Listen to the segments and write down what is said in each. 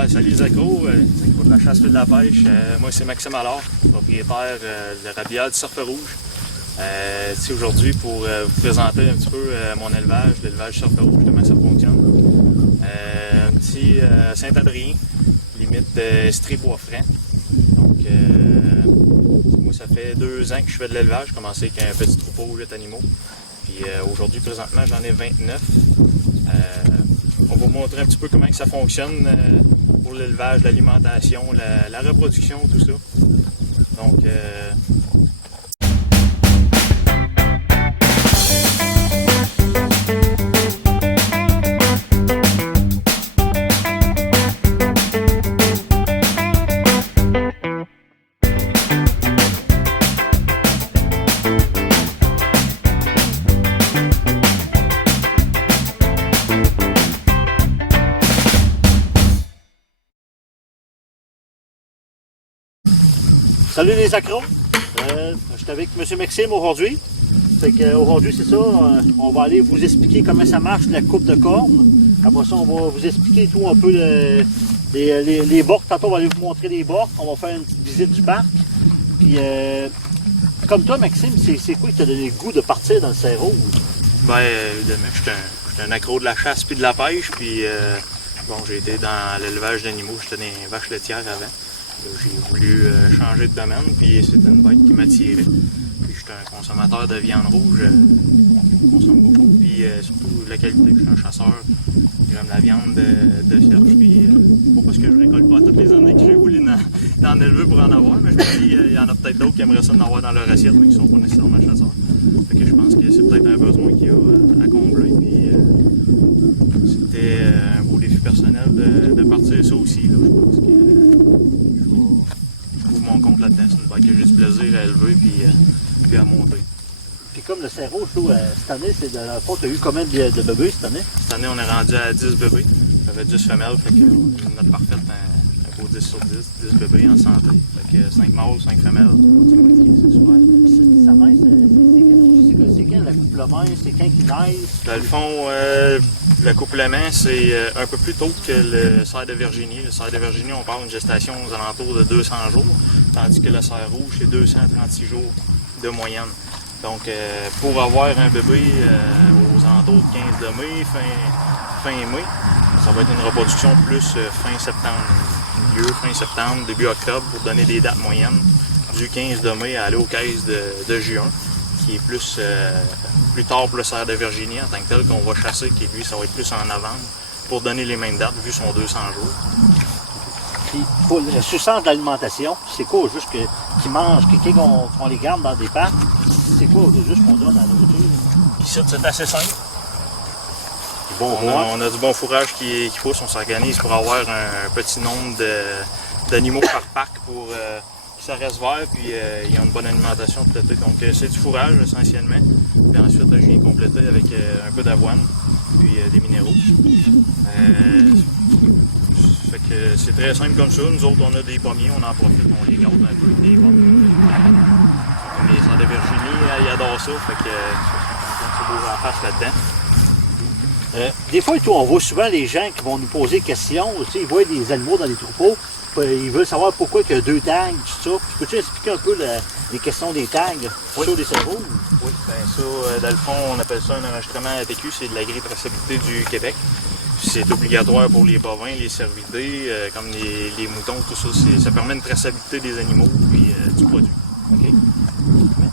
Ouais, salut les accros, c'est pour de la chasse et de la pêche. Moi, c'est Maxime Allard, propriétaire de Rabillard du Surfer Rouge. Aujourd'hui, pour vous présenter un petit peu mon élevage, l'élevage Surfer Rouge, comment ça fonctionne. Un petit Saint-Adrien, limite Estrie-Bois-Franc. Donc, moi, ça fait 2 ans que je fais de l'élevage. J'ai commencé avec un petit troupeau de 8 animaux. Puis aujourd'hui, présentement, j'en ai 29. On va vous montrer un petit peu comment ça fonctionne pour l'élevage, l'alimentation, la reproduction, tout ça. Donc, Salut les accros! Je suis avec M. Maxime aujourd'hui. Aujourd'hui, c'est ça, on va aller vous expliquer comment ça marche la coupe de cornes. Après ça, on va vous expliquer tout un peu les bords. Tantôt, on va aller vous montrer les bords. On va faire une petite visite du parc. Puis, comme toi, Maxime, c'est quoi qui t'a donné le goût de partir dans le cerf rouge? ben, évidemment, j'étais un accro de la chasse puis de la pêche. Puis, bon, j'ai été dans l'élevage d'animaux. J'étais dans les vaches laitières avant. J'ai voulu changer de domaine, puis c'était une bête qui m'attirait. Puis j'étais un consommateur de viande rouge, je consomme beaucoup, puis surtout la qualité. Je suis un chasseur, j'aime la viande de cierge, puis pas parce que je récolte pas toutes les années que j'ai voulu en élever pour en avoir, mais je me dis il y en a peut-être d'autres qui aimeraient ça en avoir dans leur assiette, mais qui sont pas nécessairement chasseurs. Fait que je pense que c'est peut-être un besoin qu'il y a à combler, puis c'était un beau défi personnel de partir ça aussi, là. Je pense que mon compte là-dedans, c'est une bête que j'ai du plaisir à élever puis à monter. Puis comme le cerf rouge, cette année, c'est de la faute, tu as eu combien de bébés cette année? Cette année, on est rendu à 10 bébés. J'avais 10 femelles, fait que notre parfaite, un beau 10 sur 10 bébés en santé. Fait que 5 mâles, 5 femelles, moitié-moitié, c'est super. Sa mère, c'est quel l'accouplement? C'est quand qui naissent? Dans le fond, l'accouplement, c'est un peu plus tôt que le cerf de Virginie. Le cerf de Virginie, on parle d'une gestation aux alentours de 200 jours, tandis que le cerf rouge, c'est 236 jours de moyenne. Donc, pour avoir un bébé aux alentours de 15 de mai, fin mai, ça va être une reproduction plus fin septembre, milieu fin septembre, début octobre, pour donner des dates moyennes du 15 de mai à aller au 15 de juin, qui est plus tard pour le cerf de Virginie en tant que tel qu'on va chasser, qui lui, ça va être plus en novembre, pour donner les mêmes dates, vu son 200 jours. Puis, pour la substance de l'alimentation, c'est quoi juste qu'ils mangent, qu'on les garde dans des parcs? C'est quoi juste qu'on donne à la nourriture? Ici, c'est assez simple. Bon, on a du bon fourrage qui pousse, on s'organise pour avoir un petit nombre d'animaux par parc pour que ça reste vert, puis ils ont une bonne alimentation tout l'été. Donc c'est du fourrage essentiellement. Puis ensuite, je viens compléter avec un peu d'avoine, puis des minéraux. Fait que c'est très simple comme ça. Nous autres, on a des pommiers, on en profite, on les garde un peu avec des pommes. Comme les cerfs de Virginie, ils adorent ça, fait que c'est beau en face là-dedans. Des fois, on voit souvent les gens qui vont nous poser des questions. Ils voient des animaux dans les troupeaux. Ils veulent savoir pourquoi il y a 2 tags, tout ça. Peux-tu expliquer un peu les questions des tags sur les cerfs rouges? Oui, bien ça, dans le fond, on appelle ça un enregistrement ATQ, c'est de la grille de traçabilité du Québec. C'est obligatoire pour les bovins, les cervidés, comme les moutons, tout ça. Ça permet une traçabilité des animaux et du produit. OK.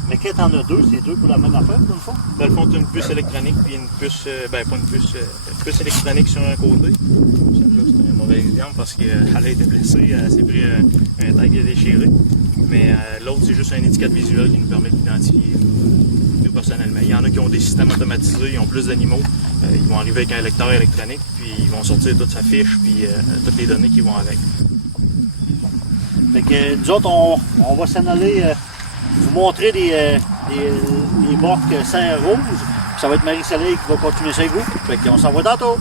Mais quand t'en as 2, c'est 2 pour la même affaire, dans le fond? Dans le fond, tu as une puce électronique puis une puce, pas une puce électronique sur un côté. Celle-là, c'est un mauvais exemple parce qu'elle a été blessée, elle s'est pris un tag déchiré. Mais l'autre, c'est juste un étiquette visuelle qui nous permet d'identifier nous personnellement. Il y en a qui ont des systèmes automatisés, ils ont plus d'animaux. Ils vont arriver avec un lecteur électronique, puis ils vont sortir toute sa fiche, puis toutes les données qui vont avec. Fait que nous autres, on va s'en aller vous montrer les bords cerf rouge. Ça va être Marie-Soleil qui va continuer ça avec vous. Fait qu'on s'en va tantôt.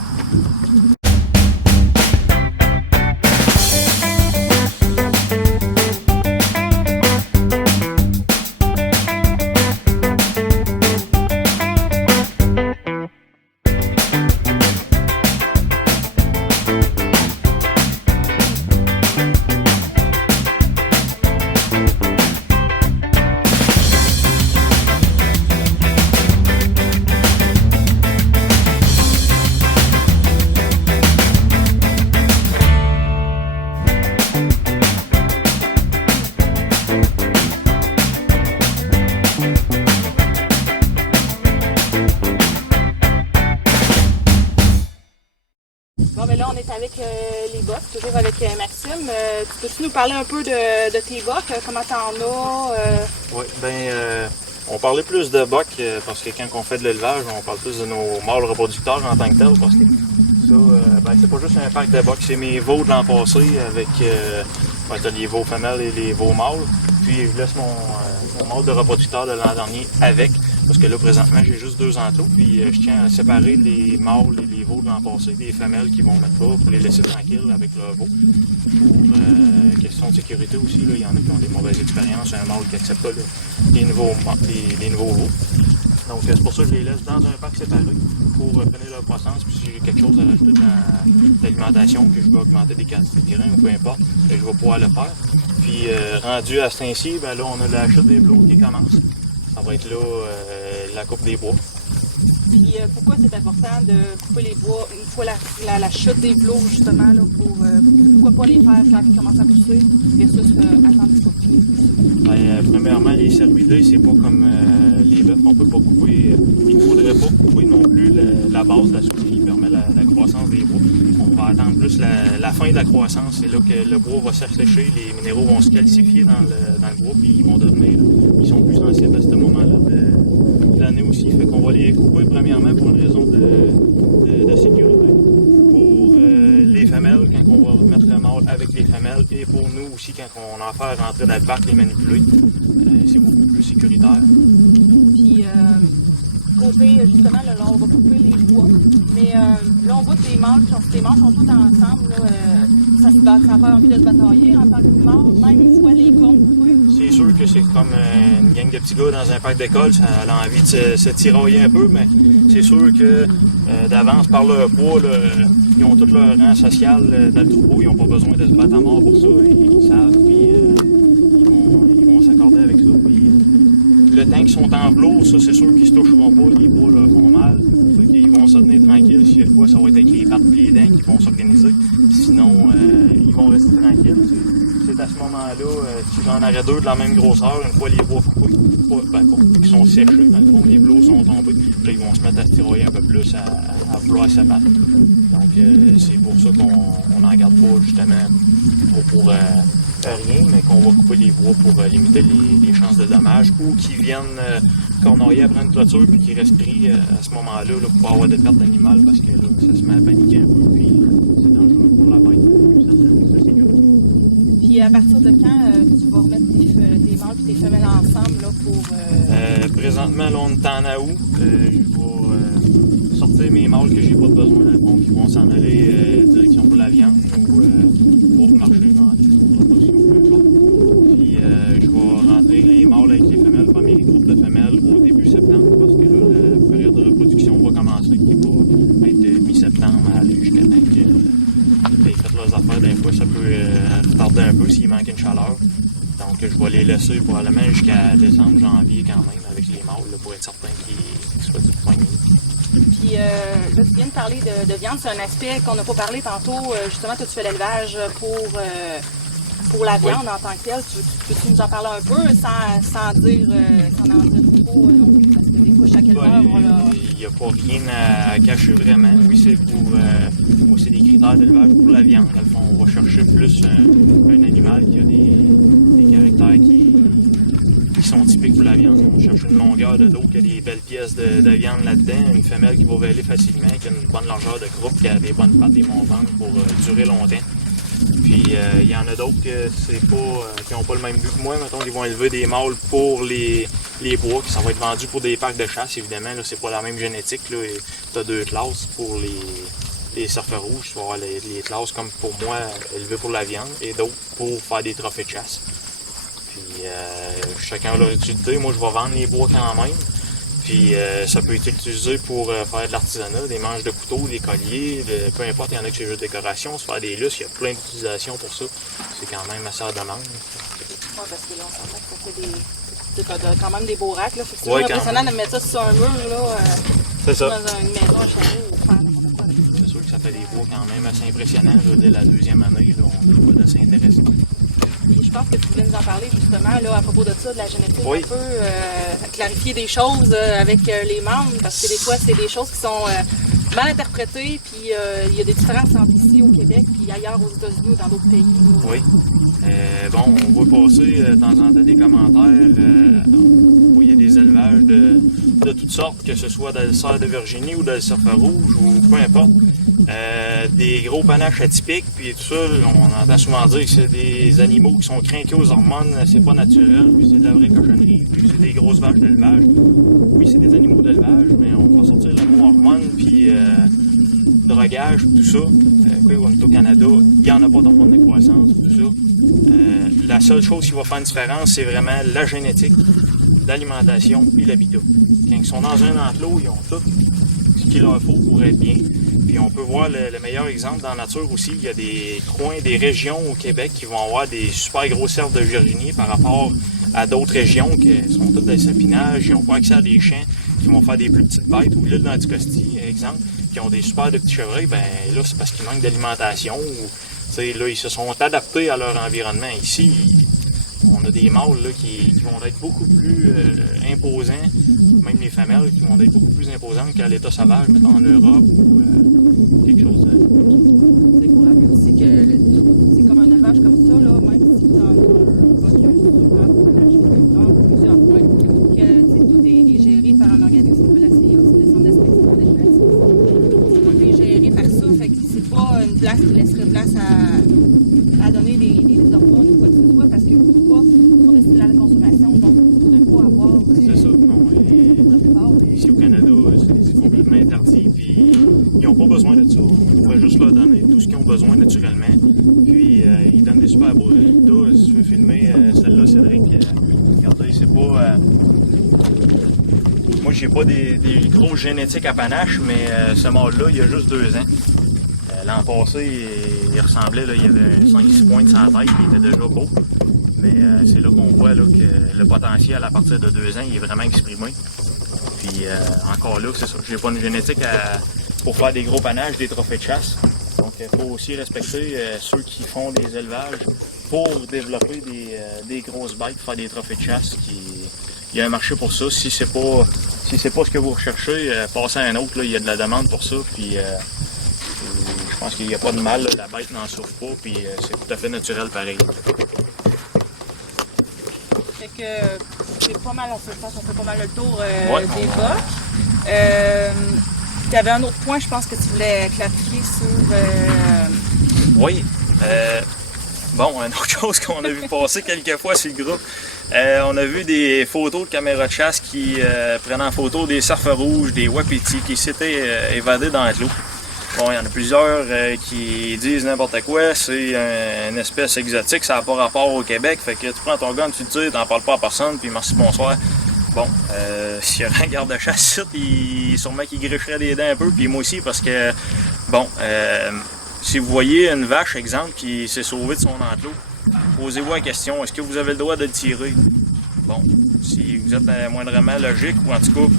là, on est avec les bocs, toujours avec Maxime. Tu peux-tu nous parler un peu de tes bocs? Comment t'en as? Oui, on parlait plus de bocs parce que quand on fait de l'élevage, on parle plus de nos mâles reproducteurs en tant que tel. Parce que ça, c'est pas juste un parc de bocs, c'est mes veaux de l'an passé avec t'as les veaux femelles et les veaux mâles. Puis je laisse mon mâle de reproducteur de l'an dernier avec. Parce que là, présentement, j'ai juste 2 enclos, puis je tiens à séparer les mâles et les veaux de l'an passé des femelles qui vont mettre là pour les laisser tranquilles avec leurs veaux. Pour question de sécurité aussi, il y en a qui ont des mauvaises expériences, un mâle qui n'accepte pas les nouveaux veaux. Donc c'est pour ça que je les laisse dans un parc séparé pour finir leur croissance. Puis si j'ai quelque chose à rajouter dans l'alimentation, que je veux augmenter des quantités de grains ou peu importe, je vais pouvoir le faire. Puis rendu à ce temps-ci, là on a la chute des blots qui commence. Ça va être là la coupe des bois. Puis pourquoi c'est important de couper les bois une fois la chute des blots, justement, là, pourquoi pas les faire quand ils commencent à pousser versus attendre qu'ils soient plus? Premièrement, les cervidés, c'est pas comme les bœufs, on peut pas couper. Il ne faudrait pas couper non plus la base de la souche qui permet la croissance des bois. On va attendre plus la fin de la croissance. C'est là que le bois va s'assécher, les minéraux vont se calcifier dans le bois, puis ils vont devenir. Ils sont plus sensibles à ce moment-là de l'année aussi. Fait qu'on va les couper premièrement pour une raison de sécurité. Pour les femelles, quand on va mettre le mâle avec les femelles, et pour nous aussi, quand on en fait rentrer dans le parc, les manipuler, c'est beaucoup plus sécuritaire. Puis, côté, justement, là, on va couper les bois. Mais là, on voit que tes mâles sont tous ensemble. Là, ça n'a pas envie de se batailler en tant que mâle, même une fois les cornes coupées. C'est sûr que c'est comme une gang de petits gars dans un parc d'école, ça a envie de se tirailler un peu, mais c'est sûr que d'avance, par leur poids, là, ils ont tout leur rang social dans le troupeau, ils n'ont pas besoin de se battre à mort pour ça, ils savent, puis ils vont s'accorder avec ça. Puis, le temps qu'ils sont en velours, ça c'est sûr qu'ils se toucheront pas, les bois leur font mal. Ils vont se tenir tranquilles, si une fois ça va être avec les pattes et les dents qui vont s'organiser. Sinon, ils vont rester tranquilles. C'est à ce moment-là, si j'en aurais 2 de la même grosseur, une fois les bois coupés, qui sont séchés, dans le fond, les blots sont tombés, là, ils vont se mettre à se tirailler un peu plus, à vouloir se battre. Donc, c'est pour ça qu'on n'en garde pas, justement, pour rien, mais qu'on va couper les bois pour limiter les chances de dommages ou qui viennent cornoyer après une clôture puis qui restent pris à ce moment-là là, pour pas avoir de perte d'animal parce que là, ça se met à paniquer un peu puis c'est dangereux pour la bête. Puis à partir de quand tu vas remettre tes mâles et tes femelles ensemble là, pour... Présentement, là, on est en août. Je vais sortir mes mâles que j'ai pas de besoin dans le fond qui vont s'en aller direction pour la viande ou pour marcher dans la production. Puis je vais rentrer les mâles avec les femelles, premier groupe de femelles au début septembre parce que là, la période de reproduction va commencer qui va être mi-septembre à aller jusqu'à temps qu'ils aient fait leurs affaires. Des fois, ça peut retarder un peu s'il manque une chaleur. Donc je vais les laisser probablement jusqu'à décembre, janvier quand même avec les mâles là, pour être certain qu'ils soient tout poignés. Puis là, tu viens de parler de viande, c'est un aspect qu'on n'a pas parlé tantôt. Justement, toi, tu fais l'élevage pour la viande en tant que telle. Peux-tu nous en parler un peu sans en dire trop non plus? Parce que des fois, chaque éleveur, il n'y a pas rien à cacher vraiment. Oui, c'est pour moi, c'est des critères d'élevage pour la viande. Dans le fond, on va chercher plus un animal qui a des caractères qui sont typiques pour la viande. On cherche une longueur de dos, qui a des belles pièces de viande là-dedans, une femelle qui va véler facilement, qui a une bonne largeur de croupe, qui a des bonnes pattes et montantes pour durer longtemps. Puis il y en a d'autres qui n'ont pas le même but que moi. Mettons, ils vont élever des mâles pour les bois, qui ça va être vendu pour des parcs de chasse, évidemment. Là, c'est pas la même génétique. Tu as 2 classes pour les surfeurs rouges. Tu vas avoir les classes comme pour moi, élevées pour la viande, et d'autres pour faire des trophées de chasse. Puis chacun a leur utilité. Moi, je vais vendre les bois quand même. Puis ça peut être utilisé pour faire de l'artisanat, des manches de couteau, des colliers, peu importe, il y en a qui c'est juste décoration, se faire des lustres, il y a plein d'utilisations pour ça. C'est quand même assez à demande. Oui, parce que là, on s'entend que ça fait des... quand même des beaux racks, là. C'est ouais, impressionnant de mettre ça sur un mur, là. C'est ça. Dans une maison, un chalet, ou faire n'importe quoi. C'est sûr que ça fait des bois quand même assez impressionnants. Là, dès la 2e année, là, on a pas d'assez intéressant. Puis je pense que tu voulais nous en parler justement là, à propos de ça, de la génétique, oui. Un peu clarifier des choses avec les membres, parce que des fois c'est des choses qui sont mal interprété, puis il y a des différences entre ici au Québec puis ailleurs aux États-Unis ou dans d'autres pays. Oui. Bon, on voit passer de temps en temps des commentaires où il y a des élevages de toutes sortes, que ce soit dans le cerf de Virginie ou dans le cerf rouge ou peu importe. Des gros panaches atypiques, puis tout ça, on entend souvent dire que c'est des animaux qui sont craqués aux hormones, c'est pas naturel, puis c'est de la vraie cochonnerie, puis c'est des grosses vaches d'élevage. Oui, c'est des animaux d'élevage, mais on va sortir le mot hormones, puis drogage, tout ça. Au Canada, il n'y en a pas d'hormones de croissance, tout ça. La seule chose qui va faire une différence, c'est vraiment la génétique, l'alimentation et l'habitat. Quand ils sont dans un enclos, ils ont tout ce qu'il leur faut pour être bien. Puis on peut voir le meilleur exemple dans la nature aussi. Il y a des coins, des régions au Québec qui vont avoir des super gros cerfs de Virginie par rapport à d'autres régions qui sont toutes des sapinages, ils n'ont pas accès à des champs, qui vont faire des plus petites bêtes, ou l'île d'Anticosti, exemple, qui ont des super de petits chevreuils, ben là, c'est parce qu'ils manquent d'alimentation, ou là, ils se sont adaptés à leur environnement. Ici, on a des mâles là, qui vont être beaucoup plus imposants, même les femelles qui vont être beaucoup plus imposantes qu'à l'état sauvage, mettons en Europe ou quelque chose comme ça. Il faut rappeler aussi que c'est comme un élevage comme ça, là, même si dans un bas qui a un super panache, plusieurs points, que tout est géré par un organisme de la CIA, c'est le Centre d'inspection des jeunes. Tout est géré par ça, fait que c'est pas une place qui laisserait place à donner des hormones ou quoi que ce soit, parce que les pas sont destinés à la consommation, donc il ne faudrait pas avoir. C'est ça, non. Ici au Canada, c'est complètement interdit, puis ils n'ont pas besoin de ça. On va juste leur donner tout ce qu'ils ont besoin naturellement, puis ils donnent des super beaux résultats. Si tu veux filmer celle-là, Cédric, regardez, c'est pas. Moi, j'ai pas des grosses génétiques à panache, mais ce mâle-là, il y a juste 2 ans. L'an passé, il ressemblait, là, il y avait 5-6 points sur la tête, il était déjà beau. Mais c'est là qu'on voit là, que le potentiel à partir de 2 ans, il est vraiment exprimé. Puis encore là, c'est ça. J'ai pas une génétique pour faire des gros panaches, des trophées de chasse. Donc il faut aussi respecter ceux qui font des élevages pour développer des grosses bêtes, faire des trophées de chasse. Il y a un marché pour ça. Si c'est pas ce que vous recherchez, passez à un autre, là, il y a de la demande pour ça. Puis je pense qu'il n'y a pas de mal, là, la bête n'en souffre pas, puis c'est tout à fait naturel pareil. Fait que c'est pas mal, on fait pas mal le tour Ouais, des bocs. Tu avais un autre point, je pense que tu voulais clarifier sur. Oui. Bon, une autre chose qu'on a vu passer quelques fois sur le groupe, on a vu des photos de caméras de chasse qui prenaient en photo des cerfs rouges, des wapitis qui s'étaient évadés dans l'eau. Bon, il y en a plusieurs qui disent n'importe quoi, c'est une espèce exotique, ça n'a pas rapport au Québec, fait que tu prends ton gun, tu le tires, t'en parles pas à personne, puis merci, bonsoir. Bon, s'il y avait un garde-chasse ici, sûrement qu'il gricherait les dents un peu, puis moi aussi, parce que, bon, si vous voyez une vache, exemple, qui s'est sauvée de son enclos, posez-vous la question, est-ce que vous avez le droit de le tirer? Bon, si vous êtes moindrement logique, ou en tout cas,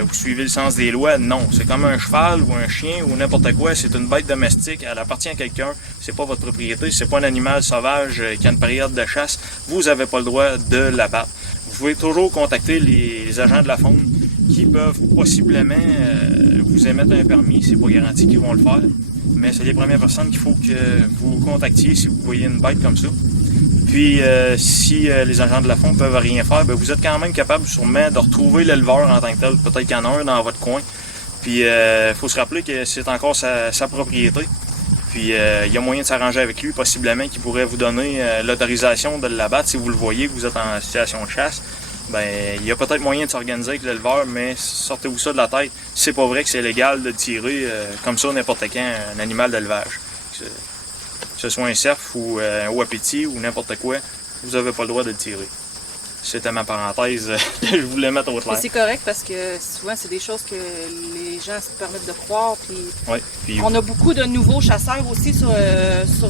vous suivez le sens des lois, non. C'est comme un cheval ou un chien ou n'importe quoi, c'est une bête domestique, elle appartient à quelqu'un, c'est pas votre propriété, c'est pas un animal sauvage qui a une période de chasse, vous n'avez pas le droit de l'abattre. Vous pouvez toujours contacter les agents de la faune qui peuvent possiblement vous émettre un permis, c'est pas garanti qu'ils vont le faire, mais c'est les premières personnes qu'il faut que vous contactiez si vous voyez une bête comme ça. Puis, si les agents de la faune ne peuvent rien faire, bien, vous êtes quand même capable sûrement de retrouver l'éleveur en tant que tel. Peut-être qu'il y en a un dans votre coin. Puis, il faut se rappeler que c'est encore sa propriété. Puis, il y a moyen de s'arranger avec lui, possiblement, qui pourrait vous donner l'autorisation de l'abattre si vous le voyez, que vous êtes en situation de chasse. Bien, il y a peut-être moyen de s'organiser avec l'éleveur, mais sortez-vous ça de la tête. C'est pas vrai que c'est légal de tirer comme ça n'importe quand un animal d'élevage. Que ce soit un cerf ou un wapiti ou n'importe quoi, vous n'avez pas le droit de le tirer. C'était ma parenthèse que je voulais mettre au clair. C'est correct parce que souvent, c'est des choses que les gens se permettent de croire. Puis on a beaucoup de nouveaux chasseurs aussi sur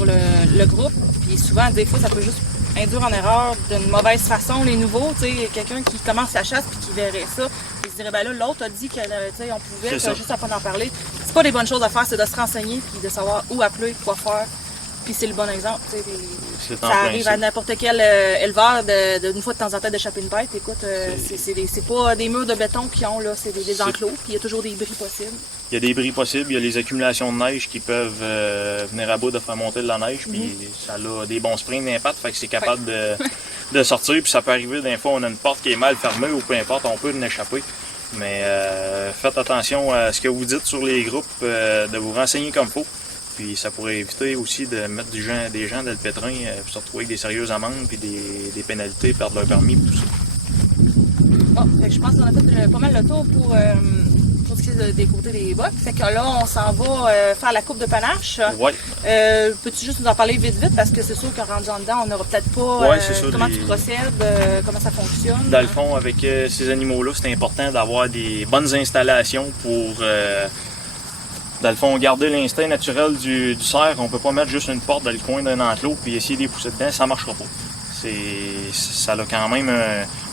le groupe. Puis souvent, des fois, ça peut juste induire en erreur d'une mauvaise façon les nouveaux. Quelqu'un qui commence la chasse puis qui verrait ça, il se dirait, ben là, l'autre a dit qu'on pouvait, juste à pas en parler. C'est pas des bonnes choses à faire, c'est de se renseigner puis de savoir où appeler, quoi faire. Puis c'est le bon exemple. Tu sais, C'est en ça plein arrive ça. à n'importe quel éleveur une fois de temps en temps d'échapper une bête. Écoute, c'est pas des murs de béton qu'ils ont, là, c'est des enclos. Puis il y a toujours des bris possibles. Il y a des bris possibles, il y a les accumulations de neige qui peuvent venir à bout de faire monter de la neige, puis ça a des bons springs d'impact, fait que c'est capable de sortir, puis ça peut arriver des fois on a une porte qui est mal fermée ou peu importe, on peut en échapper. Mais faites attention à ce que vous dites sur les groupes, de vous renseigner comme il faut. Puis ça pourrait éviter aussi de mettre des gens dans le pétrin, puis se retrouver avec des sérieuses amendes, puis des pénalités, perdre leur permis, puis tout ça. Bon, fait que je pense qu'on a fait pas mal le tour pour ce qui est des côtés des bocs. Fait que là, on s'en va faire la coupe de panache. Ouais. Peux-tu juste nous en parler vite, parce que c'est sûr qu'en rendu en dedans, on n'aura peut-être pas Ouais, c'est ça, comment tu procèdes, comment ça fonctionne. Dans le fond, avec ces animaux-là, c'est important d'avoir des bonnes installations pour, dans le fond, garder l'instinct naturel du cerf. On peut pas mettre juste une porte dans le coin d'un enclos puis essayer de les pousser dedans, ça marchera pas. Ça a quand même,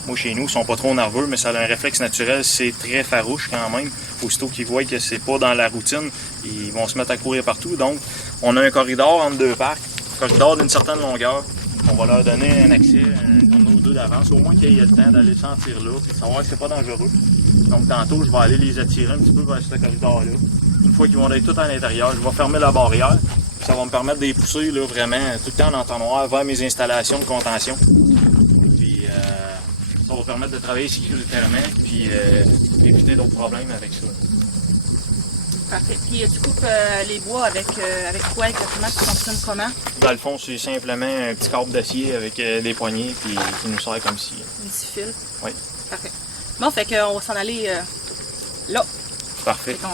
moi chez nous, ils sont pas trop nerveux, mais ça a un réflexe naturel, c'est très farouche quand même. Aussitôt qu'ils voient que c'est pas dans la routine, ils vont se mettre à courir partout. Donc, on a un corridor entre deux parcs, un corridor d'une certaine longueur. On va leur donner un accès, un journée ou deux d'avance, au moins qu'ils aient le temps d'aller sentir là, puis de savoir que c'est pas dangereux. Donc, tantôt, je vais aller les attirer un petit peu vers ce corridor-là. Une fois qu'ils vont être tout à l'intérieur, je vais fermer la barrière. Ça va me permettre de les pousser là, vraiment tout le temps en entonnoir vers mes installations de contention. Puis ça va permettre de travailler sécuritairement puis éviter d'autres problèmes avec ça. Parfait. Puis tu coupes les bois avec quoi exactement? Ça fonctionne comment? Dans le fond, c'est simplement un petit câble d'acier avec des poignées puis qui nous sert comme ci. Un petit fil. Oui. Parfait. Bon, fait qu'on va s'en aller là. Parfait. Fait qu'on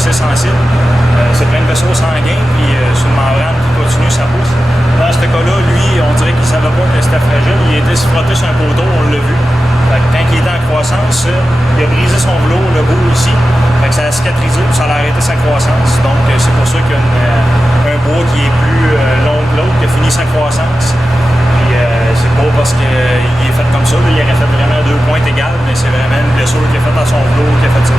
assez sensible. C'est plein de vaisseaux sanguins, puis c'est une membrane qui continue sa pousse. Dans ce cas-là, lui, on dirait qu'il ne savait pas que c'était fragile. Il était se frotter sur un poteau, on l'a vu. Fait que quand il était en croissance, il a brisé son velours, le bout ici. Fait que ça a cicatrisé, puis ça a arrêté sa croissance. Donc, c'est pour ça qu'il y a un bois qui est plus long que l'autre, qui a fini sa croissance. Puis, c'est pas parce qu'il est fait comme ça. Là, il aurait fait vraiment 2 pointes égales, mais c'est vraiment une blessure qu'il a faite à son velours qui a fait ça.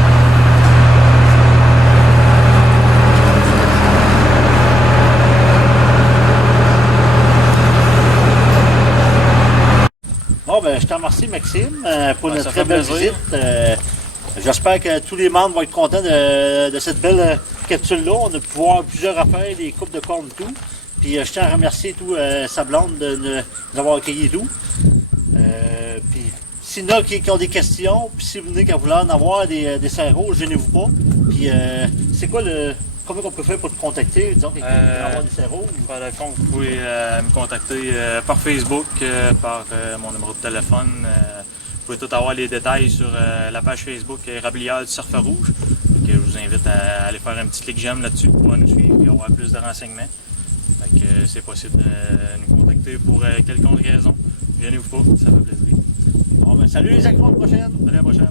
Bon, ben, je te remercie, Maxime, pour Ouais, notre ça très fait belle plaisir. visite. J'espère que tous les membres vont être contents de cette belle capsule-là. On a pu voir plusieurs affaires, des coupes de cornes et tout. Puis je tiens à remercier tout sa blonde de nous avoir accueillis et tout. Puis s'il y en a qui ont des questions, puis si vous venez qu'à vouloir en avoir des cerveaux, gênez-vous pas. Puis c'est quoi comment on peut faire pour te contacter, disons, quelqu'un qui veut avoir des cerveaux? Par le fond, vous pouvez me contacter par Facebook, par mon numéro de téléphone. Vous pouvez tout avoir les détails sur la page Facebook Érablière du Surfeur Rouge. Donc, je vous invite à aller faire un petit clic j'aime là-dessus pour pouvoir nous suivre et avoir plus de renseignements. Fait que, c'est possible de nous contacter pour quelconque raison. Gênez-vous pas, ça fait plaisir. Bon, ben, salut les accros, à la prochaine! À la prochaine!